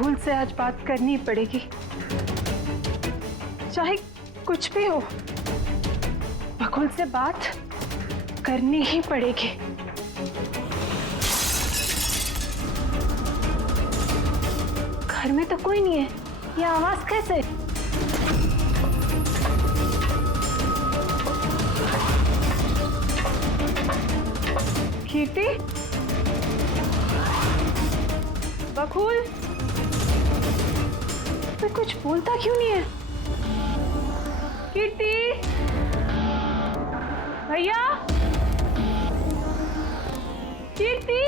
बकुल से आज बात करनी पड़ेगी, चाहे कुछ भी हो, बकुल से बात करनी ही पड़ेगी। घर में तो कोई नहीं है, ये आवाज कैसे? कीर्ति, बकुल, मैं कुछ बोलता क्यों नहीं है? कीर्ति, भैया, कीर्ति,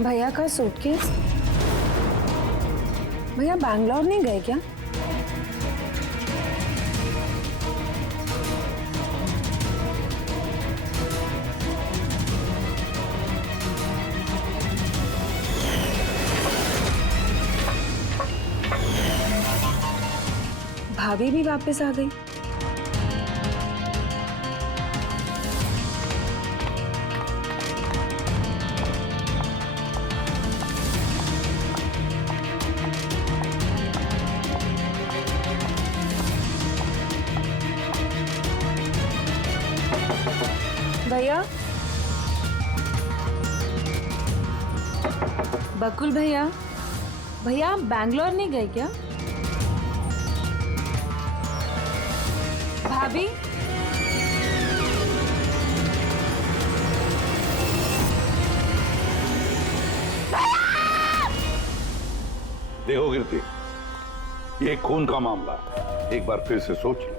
भैया का सूटकेस? भैया बैंगलोर नहीं गए क्या? भाभी भी वापस आ गई। भैया, बकुल भैया, भैया आप बैंगलोर नहीं गए क्या? भाभी, देखो कीर्ति, ये खून का मामला, एक बार फिर से सोच लो,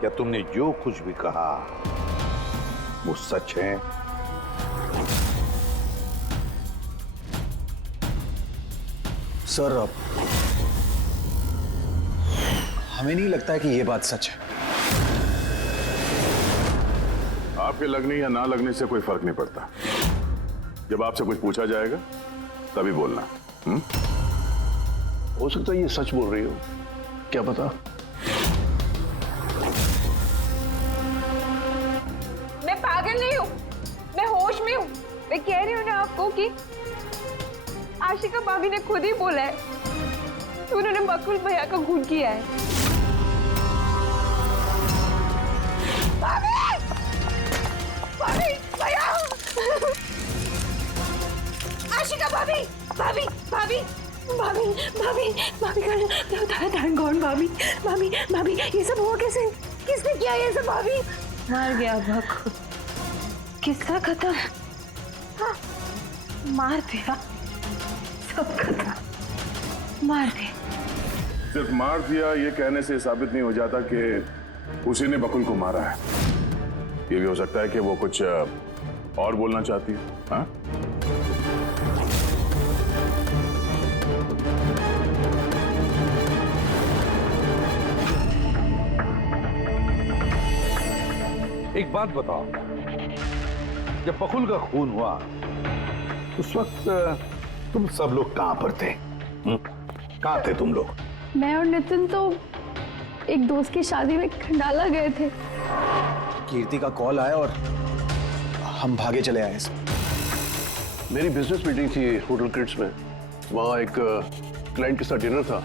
क्या तुमने जो कुछ भी कहा वो सच है? सर, हमें नहीं लगता है कि ये बात सच है। आपके लगने या ना लगने से कोई फर्क नहीं पड़ता। जब आपसे कुछ पूछा जाएगा तभी बोलना। हो सकता है ये सच बोल रही हो, क्या पता। मैं पागल नहीं हूँ, मैं होश में हूँ। मैं कह रही हूँ ना आपको कि आशिका भाभी ने खुद ही बोला है कि उन्होंने बकुल भैया का खून किया है। भाभी! भाभी! भैया! आशिका भाभी! भाभी! भाभी! भाभी! भाभी! भाभी का कौन? भाभी! भाभी! भाभी! ये सब हुआ कैसे? किसने किया ये सब? भाभी! मर गया बकुल, किस्सा खत्म। हाँ, मार दिया, सब खत्म, मार दिया। सिर्फ मार दिया ये कहने से साबित नहीं हो जाता कि उसी ने बकुल को मारा है। ये भी हो सकता है कि वो कुछ और बोलना चाहती है। हाँ? एक बात बताओ, जब बकुल का खून हुआ उस वक्त तुम सब लोग कहां पर थे? कहां थे तुम लोग? मैं और नितिन तो एक दोस्त की शादी में खंडाला गए थे। कीर्ति का कॉल आया और हम भागे चले आए। मेरी बिजनेस मीटिंग थी होटल क्रिट्स में, वहाँ एक क्लाइंट के साथ डिनर था।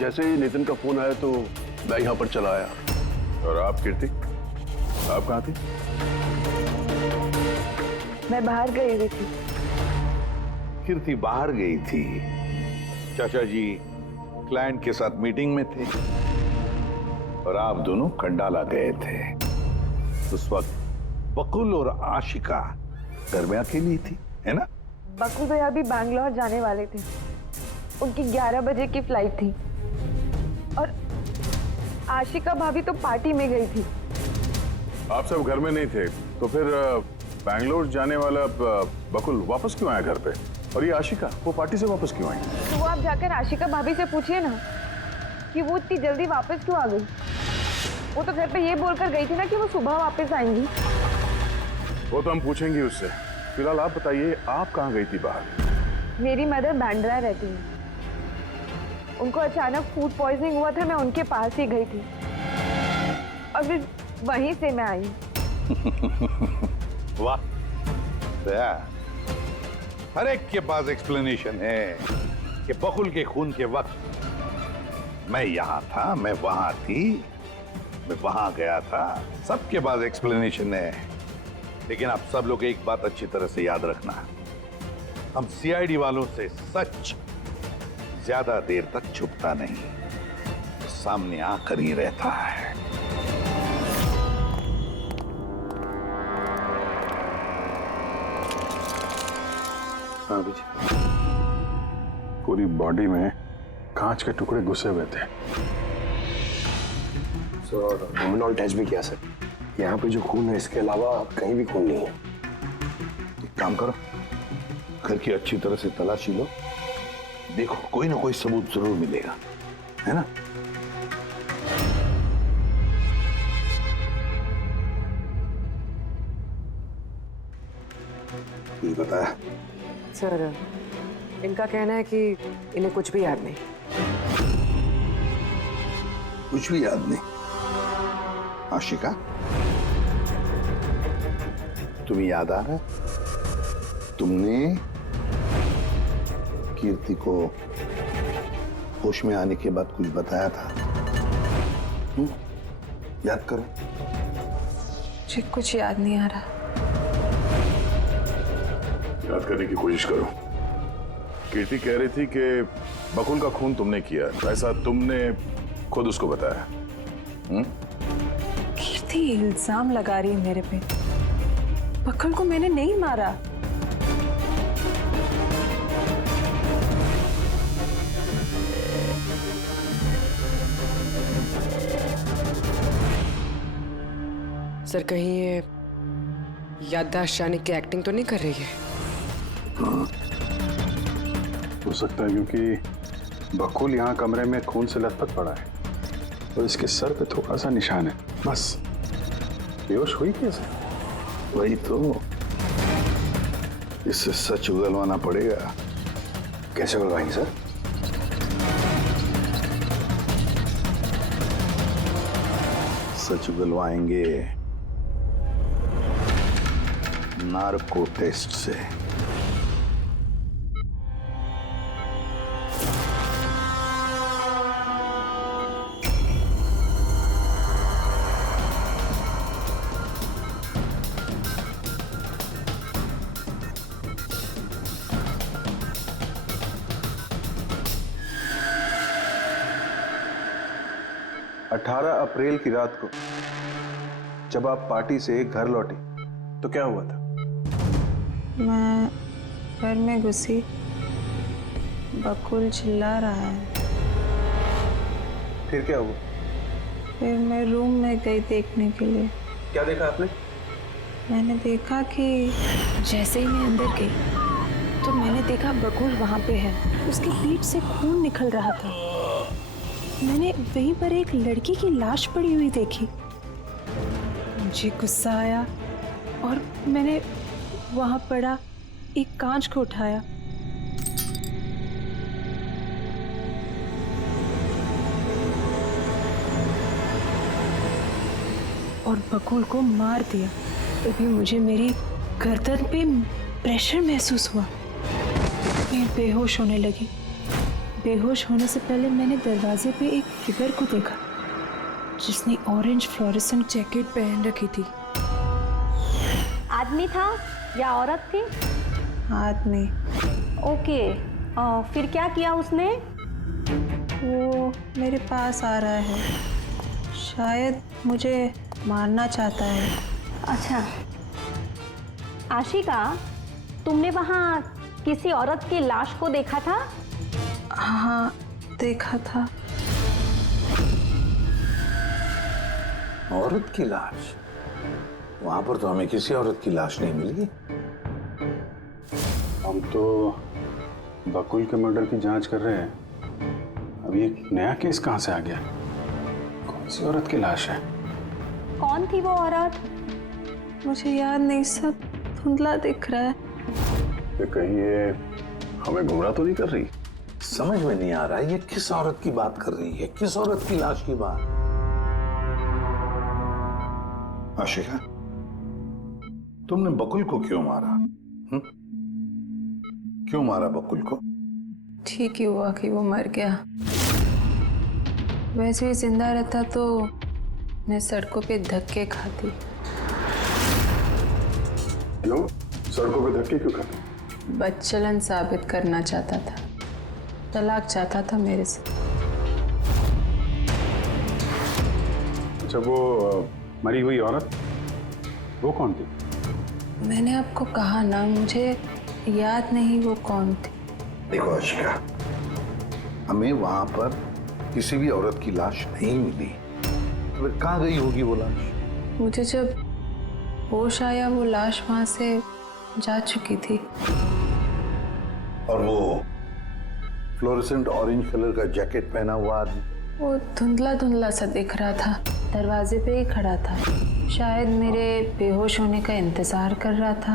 जैसे ही नितिन का फोन आया तो मैं यहाँ पर चला आया। और आप कीर्ति, आप कहाँ थी? मैं बाहर गई हुई थी। कीर्ति बाहर गई थी, चाचा जी क्लाइंट के साथ मीटिंग में थे और आप दोनों खंडाला गए थे। उस वक्त बकुल और आशिका घर में अकेली थी, है ना? बकुल भैया भी बैंगलोर जाने वाले थे, उनकी 11 बजे की फ्लाइट थी और आशिका भाभी तो पार्टी में गई थी। आप सब घर में नहीं थे तो फिर बैंगलोर जाने वाला बकुल वापस क्यों आया घर पे? और ये आशिका, वो पार्टी से वापस क्यों आई? तो वो आप जाकर आशिका भाभी से पूछिए ना कि वो इतनी जल्दी वापस क्यों आ गई। वो तो घर पे ये बोलकर गई थी ना कि वो सुबह वापस आएंगी। वो तो हम पूछेंगे उससे। फिलहाल आप बताइए, आप कहाँ गई थी बाहर? मेरी मदर बांद्रा रहती है, उनको अचानक फूड पॉइजनिंग हुआ था, मैं उनके पास ही गई थी और फिर वहीं से मैं आई। वाह, दया। हर एक के पास एक्सप्लेनेशन है कि बकुल के खून के वक्त मैं यहां था, मैं वहां थी, मैं वहां गया था। सबके पास एक्सप्लेनेशन है, लेकिन आप सब लोग एक बात अच्छी तरह से याद रखना, हम सीआईडी वालों से सच ज्यादा देर तक छुपता नहीं, सामने आकर ही रहता है। हाँ जी, पूरी बॉडी में कांच के टुकड़े घुसे हुए थे। सर, और लुमिनॉल टेस्ट भी किया सर। यहाँ पे जो खून है, इसके अलावा कहीं भी खून नहीं है। एक काम करो, घर की अच्छी तरह से तलाशी लो, देखो कोई ना कोई सबूत जरूर मिलेगा, है ना? ये बताया सर, इनका कहना है कि इन्हें कुछ भी याद नहीं। कुछ भी याद नहीं? आशिका, तुम्हें याद आ रहा है तुमने कीर्ति को होश में आने के बाद कुछ बताया था? याद करो। मुझे कुछ याद नहीं आ रहा। याद करने की कोशिश करो। कीर्ति कह रही थी कि बकुल का खून तुमने किया, ऐसा तुमने खुद उसको बताया। कीर्ति इल्जाम लगा रही है मेरे पे। बकुल को मैंने नहीं मारा। सर, कहीं ये याददाश्त जाने की एक्टिंग तो नहीं कर रही है? हो सकता है, क्योंकि बकुल यहाँ कमरे में खून से लथपथ पड़ा है और इसके सर पे थोड़ा सा निशान है, बस। बेहोश हुई कैसे? वही तो, इससे सच उगलवाना पड़ेगा। कैसे उगलवाएंगे सर? सच उगलवाएंगे नार्को टेस्ट से। अप्रैल की रात को जब आप पार्टी से घर लौटी तो क्या हुआ था? मैं घर में घुसी, बकुल चिल्ला रहा है। फिर क्या हुआ? फिर मैं रूम में गई देखने के लिए। क्या देखा आपने? मैंने देखा कि जैसे ही मैं अंदर गई तो मैंने देखा बकुल वहाँ पे है, उसकी पीठ से खून निकल रहा था। मैंने वहीं पर एक लड़की की लाश पड़ी हुई देखी। मुझे गुस्सा आया और मैंने वहाँ पड़ा एक कांच को उठाया। और बकुल को मार दिया। तभी मुझे मेरी गर्दन पे प्रेशर महसूस हुआ। मैं बेहोश होने लगी। बेहोश होने से पहले मैंने दरवाजे पे एक फिगर को देखा जिसने ऑरेंज फ्लोरेसेंट जैकेट पहन रखी थी। आदमी था या औरत थी? आदमी। ओके, फिर क्या किया उसने? वो मेरे पास आ रहा है, शायद मुझे मारना चाहता है। अच्छा आशिका, तुमने वहाँ किसी औरत की लाश को देखा था? हाँ, देखा था। औरत की लाश? वहां पर तो हमें किसी औरत की लाश नहीं मिली। हम तो बकुल के मर्डर की जांच कर रहे हैं। अब ये नया केस कहां से आ गया? कौन सी औरत की लाश है? कौन थी वो औरत? मुझे याद नहीं, सब धुंधला दिख रहा है। कि कहीं ये हमें गुमराह तो नहीं कर रही? समझ में नहीं आ रहा है ये किस औरत की बात कर रही है, किस औरत की लाश की बात। आशिका, तुमने बकुल को क्यों मारा? क्यों मारा बकुल को? ठीक ही हुआ कि वो मर गया। वैसे ही जिंदा रहता तो मैं सड़कों पे धक्के खाती। क्यों? सड़कों पे धक्के क्यों खाते? बदचलन साबित करना चाहता था, तलाक चाहता था मेरे से। अच्छा, वो मरी हुई औरत वो कौन थी? मैंने आपको कहा ना, मुझे याद नहीं वो कौन थी। देखो आशिका, हमें वहां पर किसी भी औरत की लाश नहीं मिली। तो फिर कहाँ गई होगी वो लाश? मुझे जब होश आया वो लाश वहां से जा चुकी थी। और वो फ्लोरेसेंट ऑरेंज कलर का जैकेट पहना हुआ आदमी? वो धुंधला धुंधला सा दिख रहा था, दरवाजे पे ही खड़ा था। शायद मेरे बेहोश होने का इंतजार कर रहा था।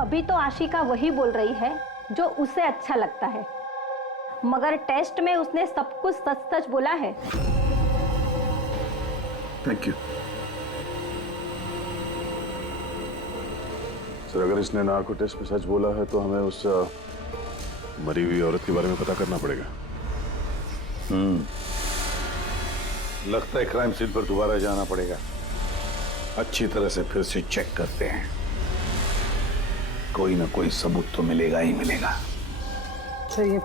अभी तो आशिका वही बोल रही है जो उसे अच्छा लगता है, मगर टेस्ट में उसने सब कुछ सच सच बोला है। Thank you sir. अगर इसने नार्को टेस्ट में सच बोला है तो हमें उस मरी हुई औरत के बारे में पता करना पड़ेगा। लगता है क्राइम सीन पर दोबारा जाना पड़ेगा। अच्छी तरह से फिर से चेक करते हैं, कोई ना कोई सबूत तो मिलेगा ही मिलेगा। सर ये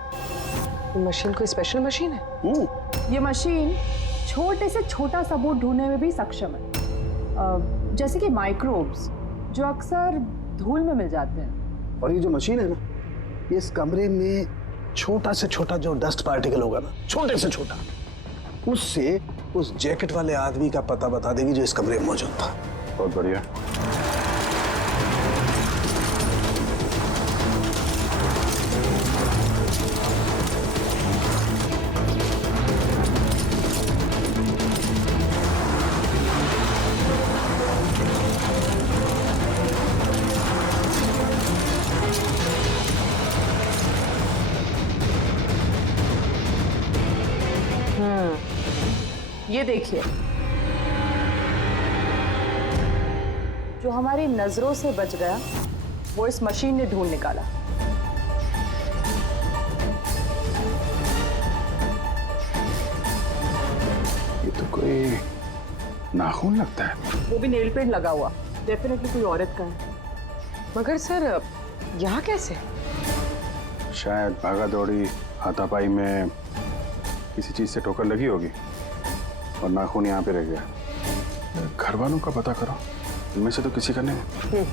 मशीन कोई स्पेशल मशीन है? ये मशीन छोटे से छोटा सबूत ढूंढने में भी सक्षम है, जैसे कि माइक्रोब्स जो अक्सर धूल में मिल जाते हैं। और ये जो मशीन है ना, ये इस कमरे में छोटा से छोटा जो डस्ट पार्टिकल होगा ना, छोटे से छोटा, उससे उस जैकेट वाले आदमी का पता बता देगी जो इस कमरे में मौजूद था। बहुत बढ़िया। ये देखिए, जो हमारी नजरों से बच गया वो इस मशीन ने ढूंढ निकाला। ये तो कोई नाखून लगता है। वो भी नेल पेंट लगा हुआ, डेफिनेटली कोई औरत का है। मगर सर यहाँ कैसे? शायद भागा दौड़ी हाथापाई में किसी चीज से ठोकर लगी होगी और नाखून यहाँ पे रह गया। घर वालों का पता करो, इनमें से तो किसी का नहीं।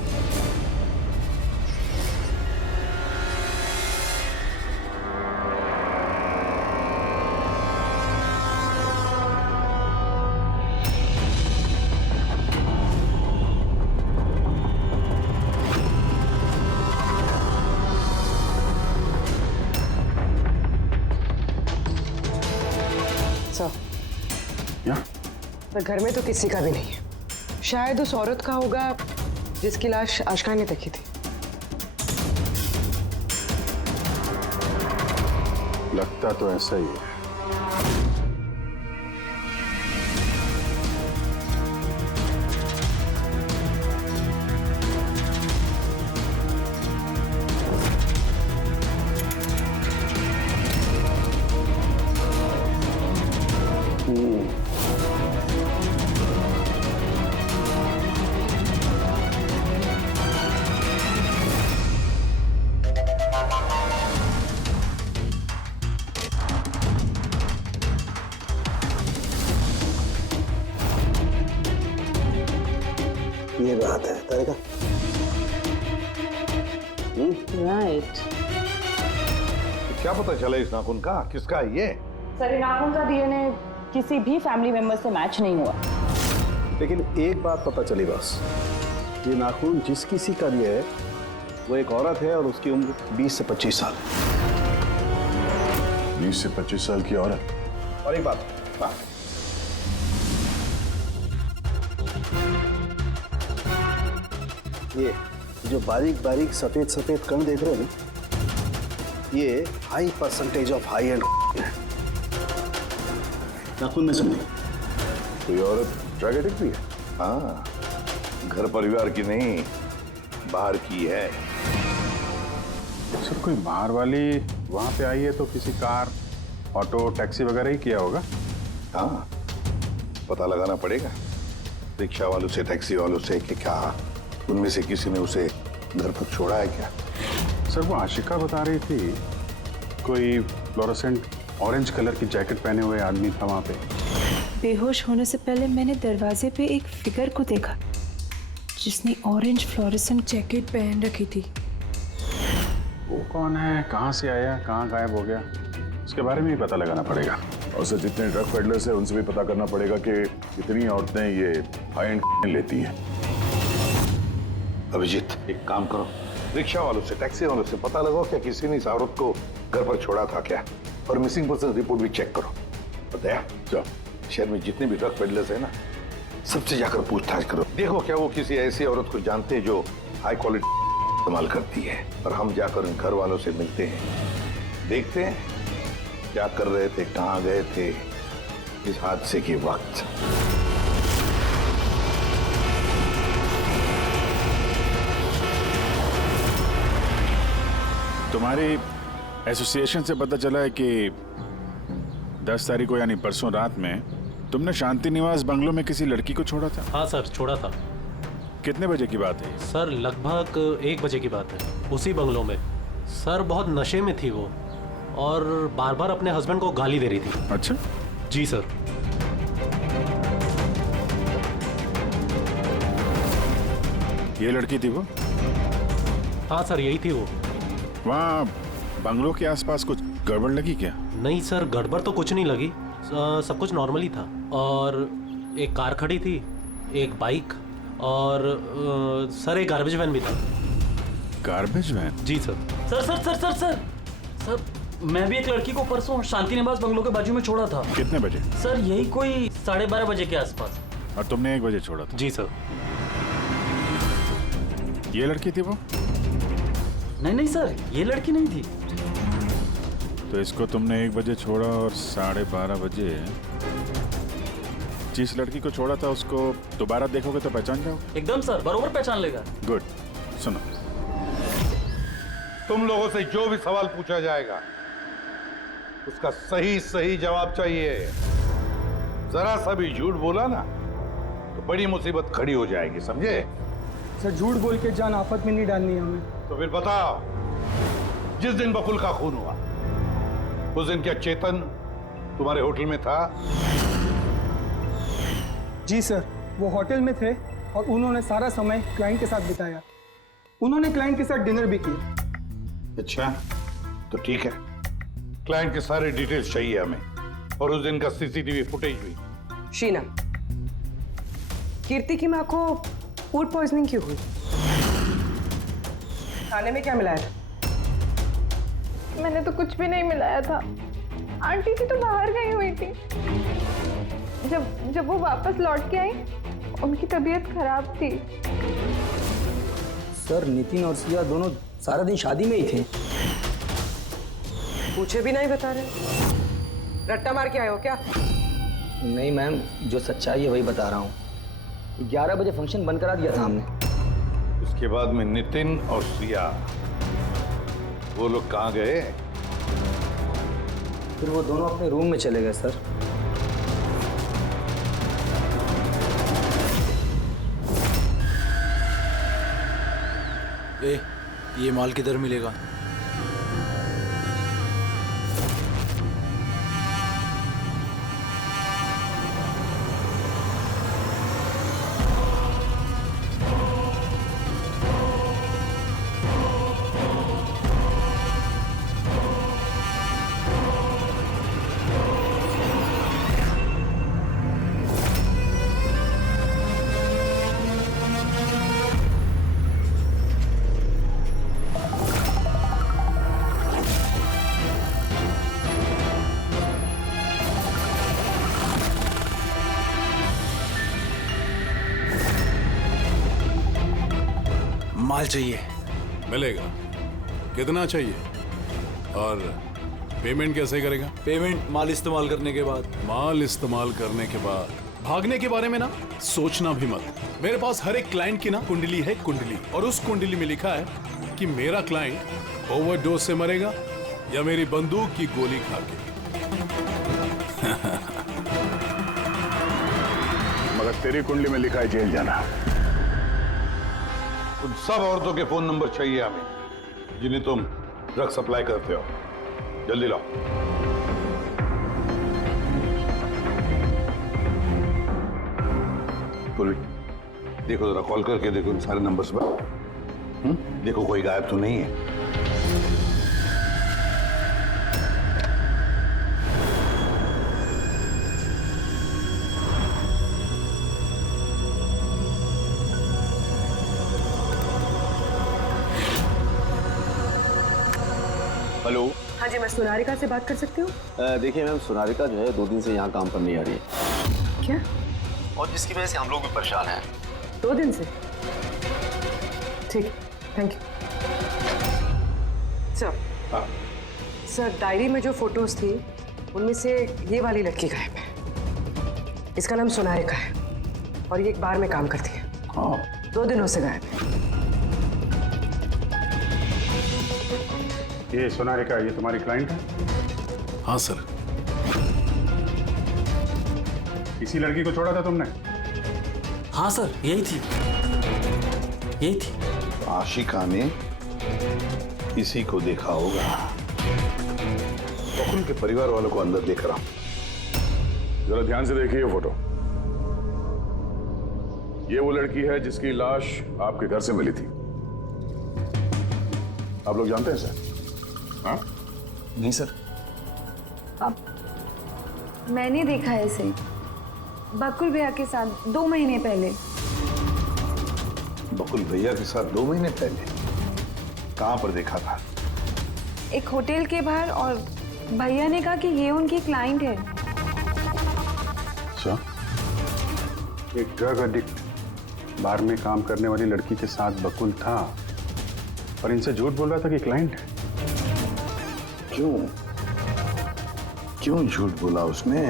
सर या? पर घर में तो किसी का भी नहीं है। शायद उस औरत का होगा जिसकी लाश आशिका ने देखी थी। लगता तो ऐसा ही है। जगह पे हाथ है तेरे का? राइट। क्या पता चला इस नाखून का किसका है ये? सर, इन नाखून का डीएनए किसी भी फैमिली मेंबर से मैच नहीं हुआ। लेकिन एक बात पता चली बस, ये नाखून जिस किसी का भी है वो एक औरत है और उसकी उम्र 20 से 25 साल है। 20 से 25 साल की औरत। और एक बात, ये जो बारीक बारीक सफेद सफेद कण देख रहे हो ना, ये high percentage of high and है। नाखून में सुनिए, कोई औरत ड्रग एडिक्ट भी है? हाँ, घर परिवार की नहीं, बाहर की है। सर कोई बाहर वाली वहां पे आई है तो किसी कार, ऑटो, टैक्सी वगैरह ही किया होगा। हाँ, पता लगाना पड़ेगा रिक्शा वालों से, टैक्सी वालों से कि क्या उनमें से किसी ने उसे घर पर छोड़ा है क्या। सर वो आशिका बता रही थी कोई फ्लोरोसेंट ऑरेंज कलर की जैकेट पहने हुए आदमी था वहां पे। बेहोश होने से पहले मैंने दरवाजे पे एक फिगर को देखा जिसने ऑरेंज फ्लोरेसेंट जैकेट पहन रखी थी। वो कौन है, कहाँ से आया, कहाँ गायब हो गया, उसके बारे में भी पता लगाना पड़ेगा। और सर जितने ड्रग पेडलर्स हैं उनसे भी पता करना पड़ेगा कि कितनी औरतें ये हाई एंड लेती हैं। अभिजीत, एक काम करो, रिक्शा वालों से, टैक्सी वालों से पता लगाओ क्या किसी ने इस औरत को घर पर छोड़ा था क्या, और मिसिंग पर्सन रिपोर्ट भी चेक करो। बताया जाओ, शहर में जितने भी ड्रग पेडलर्स हैं ना, सबसे जाकर पूछताछ करो। देखो क्या वो किसी ऐसी औरत को जानते हैं जो हाई क्वालिटी इस्तेमाल करती है, और हम जाकर उन घर वालों से मिलते हैं, देखते हैं क्या कर रहे थे, कहाँ गए थे इस हादसे के वक्त। तुम्हारी एसोसिएशन से पता चला है कि 10 तारीख को यानी परसों रात में तुमने शांति निवास बंगलो में किसी लड़की को छोड़ा था। हाँ सर, छोड़ा था। कितने बजे की बात है? सर लगभग 1 बजे की बात है, उसी बंगलो में। सर बहुत नशे में थी वो और बार बार अपने हस्बैंड को गाली दे रही थी। अच्छा जी सर। ये लड़की थी वो? हाँ सर, यही थी वो। वहाँ बंगलो के आसपास कुछ गड़बड़ लगी क्या? नहीं सर, गड़बड़ तो कुछ नहीं लगी, सब कुछ नॉर्मल ही था। और एक कार खड़ी थी, एक बाइक और सर एक गार्बेज वैन भी था। Garbage van? जी sir. Sir sir sir sir sir sir, मैं भी एक लड़की को परसों शांति निवास बंगलो के बाजू में छोड़ा था। कितने बजे? सर यही कोई 12:30 बजे के आसपास। और तुमने 1 बजे छोड़ा था? जी सर। ये लड़की थी वो? नहीं नहीं सर, ये लड़की नहीं थी। तो इसको तुमने 1 बजे छोड़ा और 12:30 बजे जिस लड़की को छोड़ा था उसको दोबारा देखोगे तो पहचान जाओगे? एकदम सर, बरोबर पहचान लेगा। गुड। सुनो, तुम लोगों से जो भी सवाल पूछा जाएगा उसका सही सही जवाब चाहिए। जरा सा भी झूठ बोला ना तो बड़ी मुसीबत खड़ी हो जाएगी, समझे? सर झूठ बोल के जान आफत में नहीं डालनी है हमें। तो फिर बताओ, जिस दिन बकुल का खून हुआ उस दिन क्या चेतन तुम्हारे होटल में था? जी सर, वो होटल में थे और उन्होंने सारा समय क्लाइंट के साथ बिताया। उन्होंने क्लाइंट के साथ डिनर भी किया। अच्छा, तो ठीक है, क्लाइंट के सारे डिटेल्स चाहिए हमें, और उस दिन का सीसीटीवी फुटेज भी। शीना, कीर्ति की माँ को फूड पॉइजनिंग क्यों हुई? खाने में क्या मिलाया था? मैंने तो कुछ भी नहीं मिलाया था। आंटी जी तो बाहर गई हुई थी। जब वो वापस लौट के आई उनकी तबीयत खराब थी। सर नितिन और सिया दोनों सारा दिन शादी में ही थे। पूछे भी नहीं बता रहे, रट्टा मार के आए हो क्या? नहीं मैम, जो सच्चाई है वही बता रहा हूँ। 11 बजे फंक्शन बंद करा दिया था हमने। उसके बाद में नितिन और सिया वो लोग कहाँ गए? फिर वो दोनों अपने रूम में चले गए सर। ये माल किधर मिलेगा? माल चाहिए। मिलेगा। कितना चाहिए और पेमेंट कैसे करेगा? पेमेंट माल इस्तेमाल करने के बाद। माल इस्तेमाल करने के बाद। भागने के बारे में ना सोचना भी मत। मेरे पास हर एक क्लाइंट की ना कुंडली है, कुंडली, और उस कुंडली में लिखा है कि मेरा क्लाइंट ओवरडोज से मरेगा या मेरी बंदूक की गोली खा के। मगर तेरी कुंडली में लिखा है जेल जाना। उन सब औरतों के फोन नंबर चाहिए हमें जिन्हें तुम ड्रग सप्लाई करते हो। जल्दी लाओ। बोलो, देखो जरा कॉल करके देखो इन सारे नंबर्स पर। देखो कोई गायब तो नहीं है। हेलो। हाँ जी, मैं सोनारिका से बात कर सकती हूँ? देखिए मैम, सोनारिका जो है 2 दिन से यहाँ काम पर नहीं आ रही है। क्या? और जिसकी वजह से हम लोग भी परेशान हैं। 2 दिन से? ठीक, thank you. Sir, sir diary में जो फोटोज थी उनमें से ये वाली लड़की गायब है। इसका नाम सोनारिका है और ये एक बार में काम करती है। 2 दिनों से गायब है। ये सोनारिका, ये तुम्हारी क्लाइंट है? हाँ सर। इसी लड़की को छोड़ा था तुमने? हाँ सर, यही थी, यही थी। आशिका ने इसी को देखा होगा। तो उनके परिवार वालों को अंदर देख रहा हूं। जरा ध्यान से देखिए ये फोटो। ये वो लड़की है जिसकी लाश आपके घर से मिली थी। आप लोग जानते हैं सर? हाँ? नहीं सर। अब मैंने देखा है इसे बकुल भैया के साथ 2 महीने पहले। बकुल भैया के साथ 2 महीने पहले? कहां पर देखा था? एक होटल के बाहर, और भैया ने कहा कि ये उनकी क्लाइंट है। अच्छा, एक ड्रग एडिक्ट बार में काम करने वाली लड़की के साथ बकुल था और इनसे झूठ बोल रहा था कि क्लाइंट है। क्यों झूठ बोला उसने?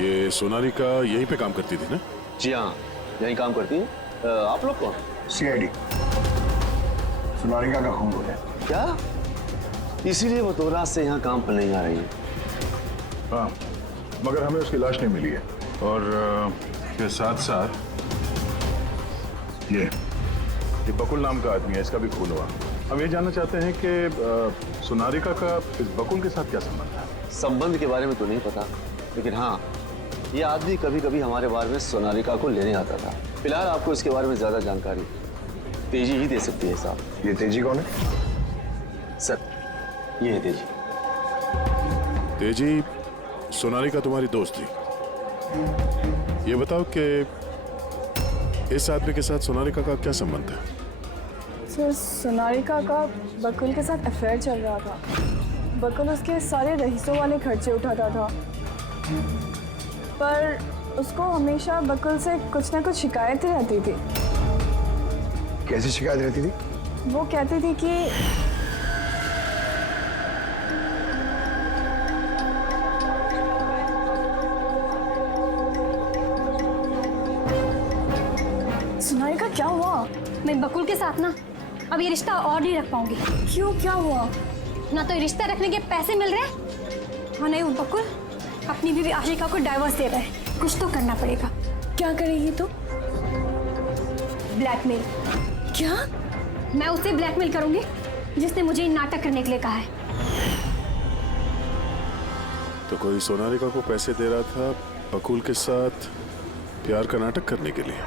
ये सोनारिका यहीं पे काम करती थी ना? जी हाँ, यहीं काम करती है। आप लोग कौन? सीआईडी। सोनारिका का खून हो गया। क्या? इसीलिए वो 2 रात से यहाँ काम पर नहीं आ रही है। हाँ, मगर हमें उसकी लाश नहीं मिली है। और इसके साथ साथ ये बकुल नाम का आदमी है, इसका भी खून हुआ। हम ये जानना चाहते हैं कि सोनारिका का इस बकुल के साथ क्या संबंध है? संबंध के बारे में तो नहीं पता, लेकिन हाँ, ये आदमी कभी कभी हमारे बारे में सोनारिका को लेने आता था। फिलहाल आपको इसके बारे में ज्यादा जानकारी तेजी ही दे सकती है साहब। ये तेजी कौन है? सर, ये है तेजी। तेजी, सोनारिका तुम्हारी दोस्त थी। ये बताओ कि इस आदमी के साथ सोनारिका का क्या संबंध है? सर, सोनारिका का बकुल के साथ अफेयर चल रहा था। बकुल उसके सारे रईसों वाले खर्चे उठाता था, पर उसको हमेशा बकुल से कुछ ना कुछ शिकायतें रहती थी। कैसी शिकायत रहती थी? वो कहती थी कि सोनारिका, क्या हुआ? मैं बकुल के साथ ना अब ये रिश्ता और नहीं रख पाऊंगी। क्यों, क्या हुआ? ना तो ये रिश्ता रखने के पैसे मिल रहे हैं, और नहीं वो बकुल अपनी बीवी आशिका को डाइवोर्स दे रहा है। कुछ तो करना पड़ेगा। क्या करेगी तू? ब्लैकमेल। क्या? मैं उसे ब्लैकमेल करूंगी जिसने मुझे नाटक करने के लिए कहा है। तो कोई सोनारिका को पैसे दे रहा था बकुल के साथ प्यार का नाटक करने के लिए।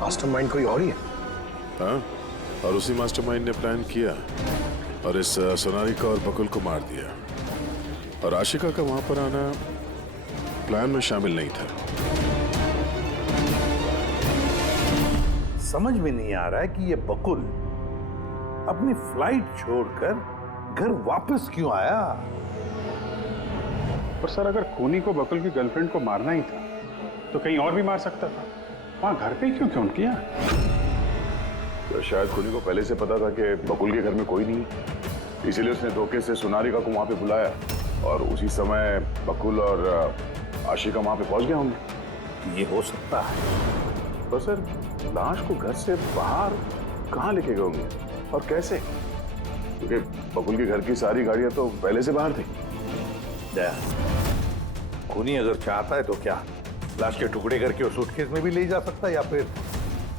मास्टरमाइंड कोई और ही है? हाँ, और उसी मास्टरमाइंड ने प्लान किया और इस सोनारिका और बकुल को मार दिया। और आशिका का वहां पर आना प्लान में शामिल नहीं था। समझ में नहीं आ रहा है कि ये बकुल अपनी फ्लाइट छोड़कर घर वापस क्यों आया। और सर, अगर खूनी को बकुल की गर्लफ्रेंड को मारना ही था तो कहीं और भी मार सकता था। वहां घर पे क्यों क्यों किया? तो शायद खूनी को पहले से पता था कि बकुल के घर में कोई नहीं, इसीलिए उसने धोखे से सोनारिका को वहां पे बुलाया और उसी समय बकुल और आशिका वहां पे पहुंच गए होंगे। ये हो सकता है। तो सर, लाश को घर से बाहर कहाँ लेके गए होंगे और कैसे? क्योंकि बकुल के घर की सारी गाड़ियां तो पहले से बाहर थी। दया, खूनी अगर चाहता है तो क्या लाश के टुकड़े करके वो सूटकेस में भी ले जा सकता है, या फिर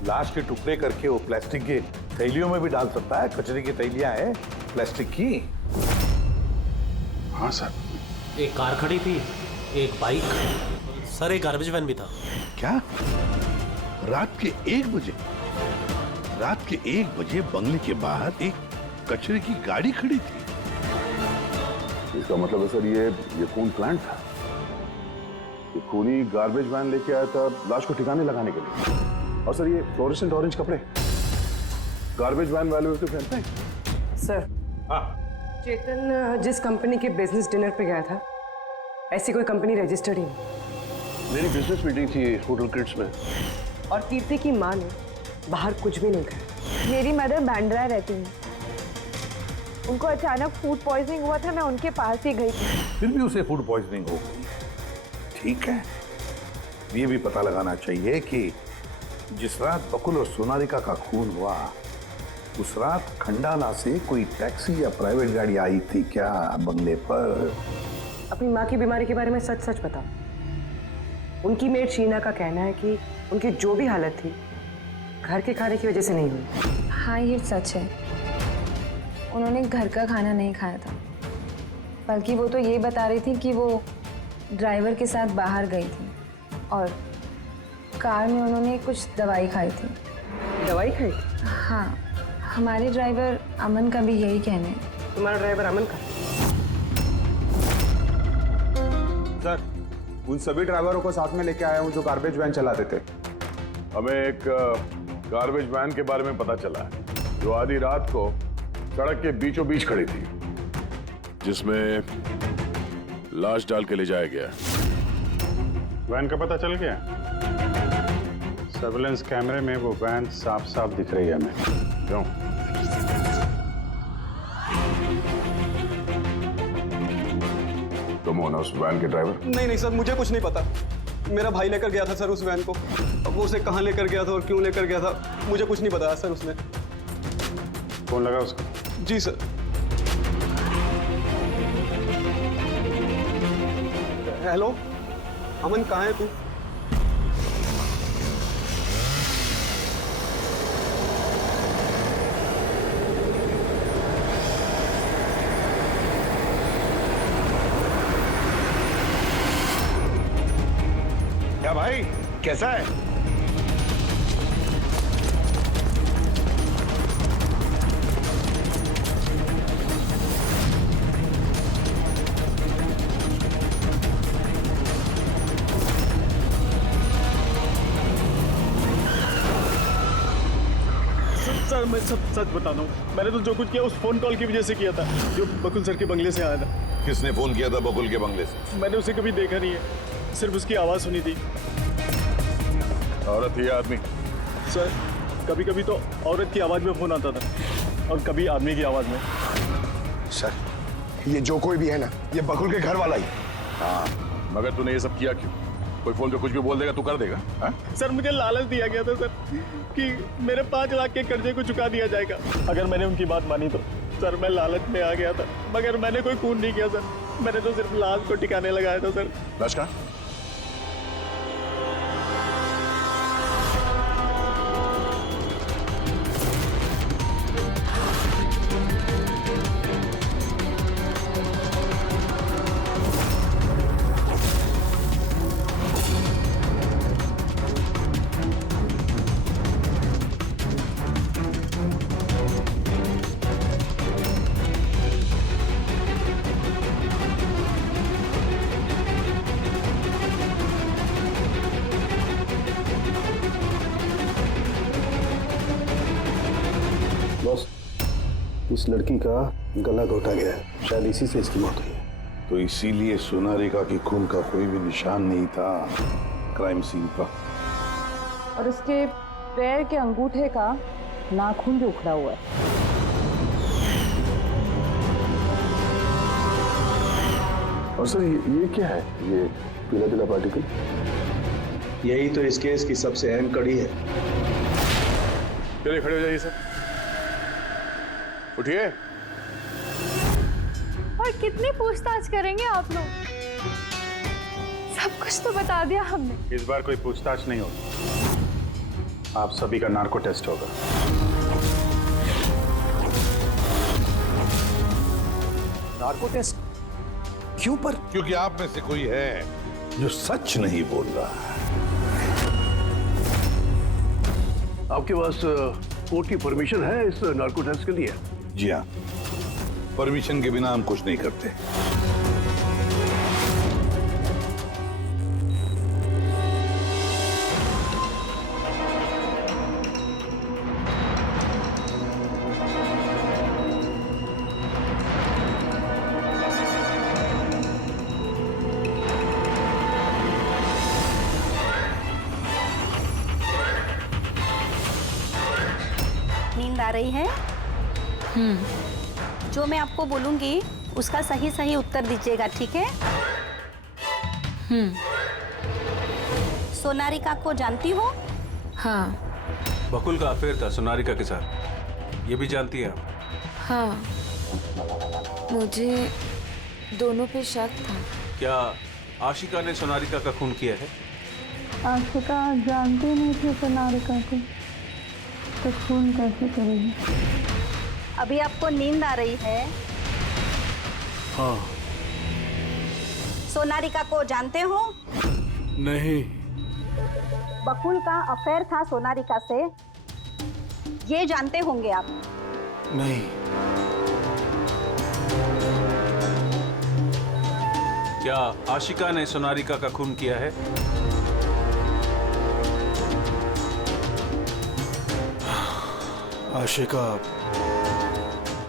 लाश के टुकड़े करके वो प्लास्टिक के थैलियों में भी डाल सकता है। कचरे की थैलियां हैं प्लास्टिक की। हाँ सर। एक कार खड़ी थी, एक बाइक, सर एक गार्बेज वैन भी था। क्या? रात के 1 बजे? रात के 1 बजे बंगले के बाहर एक कचरे की गाड़ी खड़ी थी। इसका मतलब है सर, ये खून प्लान था। ये खूनी गार्बेज वैन लेके आया था लाश को ठिकाने लगाने के लिए। और सर, ये फ्लोरेसेंट ऑरेंज कपड़े गार्बेज वैन वाले तो पहनते हैं। सर, चेतन जिस कंपनी के बिजनेस डिनर पे गया था, ऐसी कोई कंपनी रजिस्टर्ड ही नहीं। मेरी बिजनेस मीटिंग थी होटल किड्स में। और कीर्ति की माँ ने बाहर कुछ भी नहीं कहा। मेरी मदर बांद्रा रहती है, उनको अचानक फूड पॉइजनिंग हुआ था, मैं उनके पास ही गई थी। फिर भी उसे फूड पॉइजनिंग हो गई। ठीक है, ये भी पता लगाना चाहिए कि जिस रात बकुल और सोनारिका का खून हुआ, उस रात खंडाला से कोई टैक्सी या प्राइवेट गाड़ी आई थी क्या बंगले पर? अपनी माँ की बीमारी के बारे में सच सच बताओ। उनकी मेड शीना का कहना है कि उनकी जो भी हालत थी घर के खाने की वजह से नहीं हुई। हाँ, ये सच है। उन्होंने घर का खाना नहीं खाया था, बल्कि वो तो ये बता रही थी कि वो ड्राइवर के साथ बाहर गई थी और कार में उन्होंने कुछ दवाई खाई थी। दवाई खाई थी? हाँ, हमारे ड्राइवर अमन का भी यही कहना है। तुम्हारा ड्राइवर अमन का? सर, उन सभी ड्राइवरों को साथ में लेके आया हूँ जो गार्बेज वैन चलाते थे। हमें एक गार्बेज वैन के बारे में पता चला है जो आधी रात को सड़क के बीचों बीच खड़ी थी, जिसमें लाश डाल के ले जाया गया। वैन का पता चल गया? सर्विलेंस कैमरे में वो वैन साफ साफ दिख रही है हमें। क्यों? तुम हो ना उस वैन के ड्राइवर? नहीं सर, मुझे कुछ नहीं पता। मेरा भाई लेकर गया था सर उस वैन को। अब वो उसे कहाँ लेकर गया था और क्यों लेकर गया था, मुझे कुछ नहीं बताया सर उसने। फोन लगा उसको? जी सर। हेलो अमन, कहाँ है तू? क्या भाई, कैसा है? सर, मैं सब सच बताता हूँ। मैंने तो जो कुछ किया उस फोन कॉल की वजह से किया था, जो बकुल सर के बंगले से आया था। किसने फोन किया था बकुल के बंगले से? मैंने उसे कभी देखा नहीं है, सिर्फ उसकी आवाज़ सुनी थी। औरत ही आदमी? सर, कभी कभी तो औरत की आवाज़ में फोन आता था और कभी आदमी की आवाज़ में। सर, ये जो कोई भी है ना, ये बकुल के घर वाला ही। हाँ, मगर तूने ये सब किया क्यों? कोई फोन पे कुछ भी बोल देगा, तू कर देगा? हाँ? सर, मुझे लालच दिया गया था सर कि मेरे 5 लाख के कर्जे को चुका दिया जाएगा अगर मैंने उनकी बात मानी तो। सर, मैं लालच में आ गया था, मगर मैंने कोई खून नहीं किया सर। मैंने तो सिर्फ लाश को ठिकाने लगाया था सर। लाश कहाँ? इस लड़की का गला घोटा गया है, शायद इसी से इसकी मौत हुई है। तो इसीलिए सोनारिका की खून का कोई भी निशान नहीं था क्राइम सीन पर। और उसके पैर के अंगूठे का नाखून भी उखड़ा हुआ है। और सर ये क्या है, ये पीला पीला पार्टिकल? यही तो इस केस की सबसे अहम कड़ी है। चलिए खड़े हो जाइए सर, उठिए। और कितनी पूछताछ करेंगे आप लोग? सब कुछ तो बता दिया हमने। इस बार कोई पूछताछ नहीं होगी, आप सभी का नार्को टेस्ट होगा। नार्को टेस्ट क्यों पर? क्योंकि आप में से कोई है जो सच नहीं बोल रहा। आपके पास कोर्ट की परमिशन है इस नार्को टेस्ट के लिए? जी हाँ, परमिशन के बिना हम कुछ नहीं करते। नींद आ रही है? जो मैं आपको बोलूंगी उसका सही सही उत्तर दीजिएगा, ठीक है? सोनारिका को जानती हो? हाँ बकुल का अफेयर था सोनारिका के साथ, ये भी जानती है आप? हाँ, मुझे दोनों पे शक था। क्या आशिका ने सोनारिका का खून किया है? आशिका जानती नहीं थी सोनारिका को, तो खून कैसे करेगी? अभी आपको नींद आ रही है? हाँ। सोनारिका को जानते हो? नहीं। बकुल का अफेयर था सोनारिका से, ये जानते होंगे आप? नहीं। क्या आशिका ने सोनारिका का खून किया है? आशिका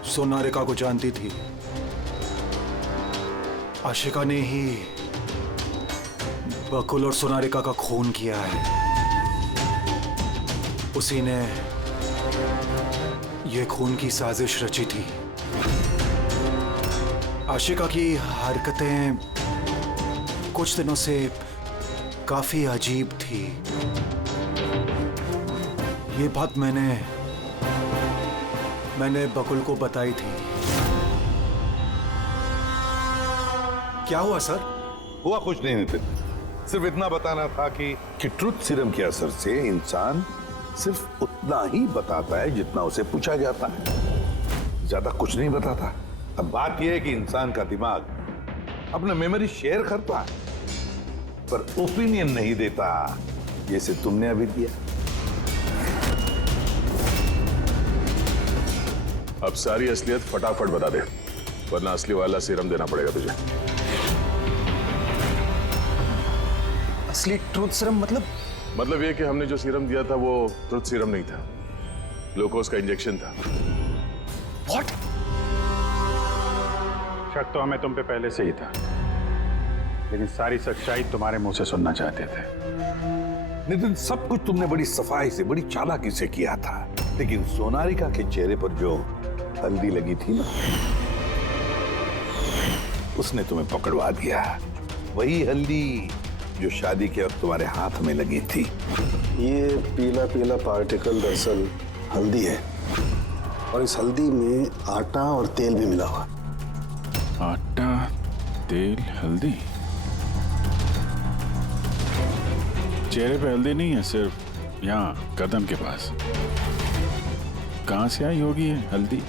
सोनारिका को जानती थी। आशिका ने ही बकुल और सोनारिका का खून किया है। उसी ने ये खून की साजिश रची थी। आशिका की हरकतें कुछ दिनों से काफी अजीब थी। ये बात मैंने बकुल को बताई थी। क्या हुआ सर? हुआ कुछ नहीं नितिन, सिर्फ इतना बताना था कि ट्रुथ सीरम के असर से इंसान सिर्फ उतना ही बताता है जितना उसे पूछा जाता है, ज्यादा कुछ नहीं बताता। अब बात यह है कि इंसान का दिमाग अपना मेमोरी शेयर करता है पर ओपिनियन नहीं देता, जैसे तुमने अभी दिया। अब सारी असलियत फटाफट बता दे, वरना असली वाला सीरम देना पड़ेगा तुझे। असली ट्रूथ सीरम मतलब ये कि हमने जो सीरम दिया था वो ट्रुथ सीरम नहीं था, ग्लूकोज का इंजेक्शन था। व्हाट? शक तो हमें तुम पे पहले से ही था, लेकिन सारी सच्चाई तुम्हारे मुंह से सुनना चाहते थे। नितिन, सब कुछ तुमने बड़ी सफाई से, बड़ी चालाकी से किया था, लेकिन सोनारिका के चेहरे पर जो हल्दी लगी थी ना, उसने तुम्हें पकड़वा दिया। वही हल्दी जो शादी के वक्त तुम्हारे हाथ में लगी थी। ये पीला पीला पार्टिकल दरअसल हल्दी है, और इस हल्दी में आटा और तेल भी मिला हुआ। आटा, तेल, हल्दी? चेहरे पे हल्दी नहीं है, सिर्फ यहाँ कदम के पास। कहाँ से आई होगी ये हल्दी?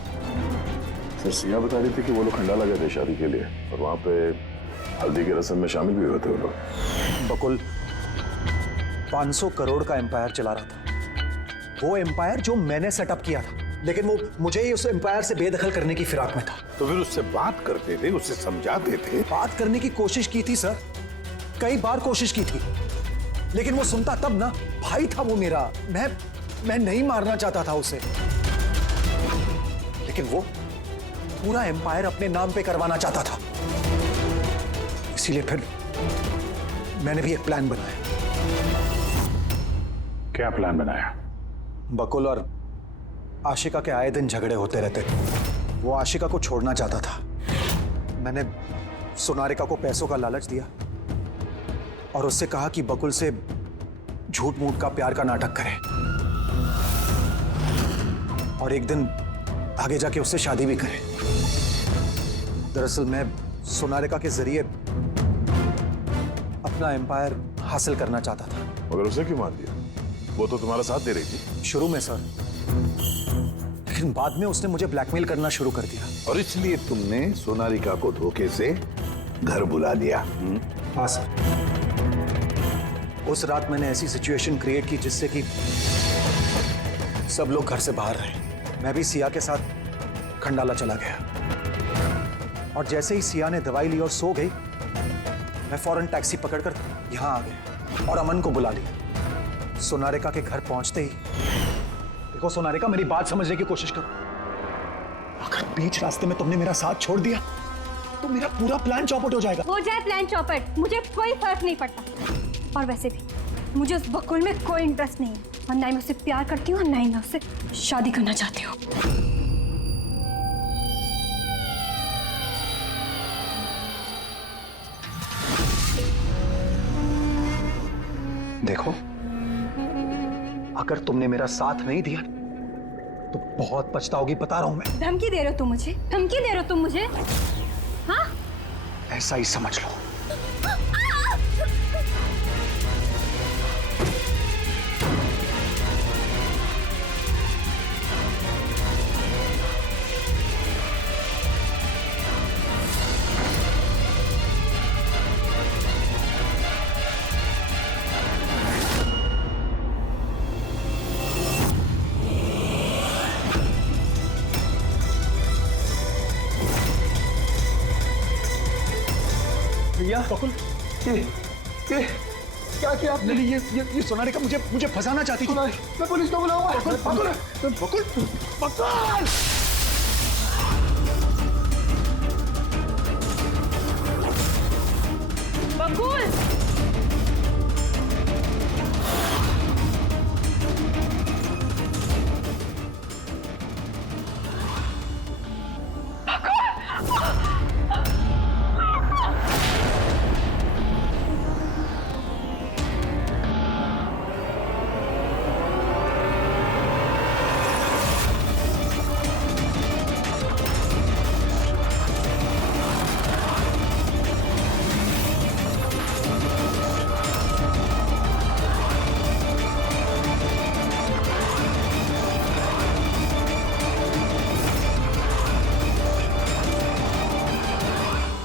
सर सिया बता रही थी कि वो लोग खंडाला गए थे शादी के लिए, और वहां पे हल्दी के रस्म में शामिल भी हुए थे वो लोग। बकुल 500 करोड़ का एम्पायर चला रहा था, वो एम्पायर जो मैंने सेटअप किया था, लेकिन वो मुझे ही उस एम्पायर से बेदखल करने की फिराक में था। तो फिर उससे बात करते थे, उससे समझाते थे। बात करने की कोशिश की थी सर, कई बार कोशिश की थी, लेकिन वो सुनता तब ना। भाई था वो मेरा, मैं नहीं मारना चाहता था उसे, लेकिन पूरा एम्पायर अपने नाम पे करवाना चाहता था। इसीलिए फिर मैंने भी एक प्लान बनाया। क्या प्लान बनाया? बकुल और आशिका के आए दिन झगड़े होते रहते थे। वो आशिका को छोड़ना चाहता था। मैंने सोनारिका को पैसों का लालच दिया और उससे कहा कि बकुल से झूठ मूठ का प्यार का नाटक करे और एक दिन आगे जाके उससे शादी भी करे। दरअसल मैं सोनारिका के जरिए अपना एम्पायर हासिल करना चाहता था। मगर उसे क्यों मान दिया? वो तो तुम्हारा साथ दे रही थी। शुरू में सर, लेकिन बाद में उसने मुझे ब्लैकमेल करना शुरू कर दिया। और इसलिए तुमने सोनारिका को धोखे से घर बुला लिया। हाँ सर। उस रात मैंने ऐसी सिचुएशन क्रिएट की जिससे कि सब लोग घर से बाहर रहे। मैं भी सिया के साथ खंडाला चला गया और जैसे ही सिया ने दवाई ली और सो गई, मैं फौरन टैक्सी पकड़कर यहां आ गया और अमन को बुला लिया। सोनारिका के घर पहुंचते ही, देखो सोनारिका, मेरी बात समझने की कोशिश करो। अगर बीच रास्ते में तुमने मेरा साथ छोड़ दिया तो मेरा पूरा प्लान चौपट हो जाएगा। हो जाए प्लान चौपट, मुझे कोई फर्क नहीं पड़ता। और वैसे भी मुझे उस बकुल में कोई इंटरेस्ट नहीं है और ना ही मैं उससे प्यार करती हूँ और ना ही मैं उससे शादी करना चाहती हूँ। देखो, अगर तुमने मेरा साथ नहीं दिया तो बहुत पछताओगी, बता रहा हूं मैं। धमकी दे रहे हो तुम मुझे? धमकी दे रहे हो तुम मुझे? हाँ? ऐसा ही समझ लो। भैया, बकुल, ये क्या किया आपने? ये सोनारिका मुझे फंसाना चाहती थी। मैं पुलिस को बुलाऊंगा। बकुल, बकुल, बकुल। बकुल!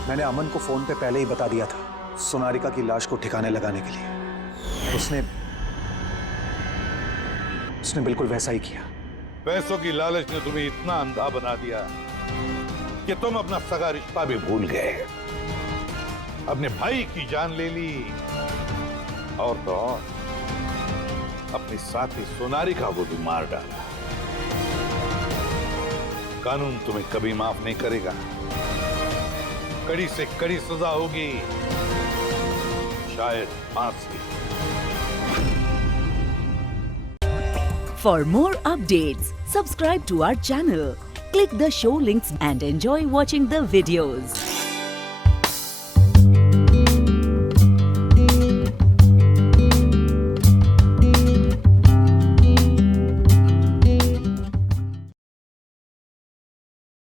मैंने अमन को फोन पे पहले ही बता दिया था सोनारिका की लाश को ठिकाने लगाने के लिए। उसने बिल्कुल वैसा ही किया। पैसों की लालच ने तुम्हें इतना अंधा बना दिया कि तुम अपना सगा रिश्ता भी भूल गए, अपने भाई की जान ले ली और तो और अपनी साथी सोनारिका को भी मार डाला। कानून तुम्हें कभी माफ नहीं करेगा। कड़ी से कड़ी सजा होगी, शायद फांसी। For more updates, subscribe to our channel, click the show links and enjoy watching the videos.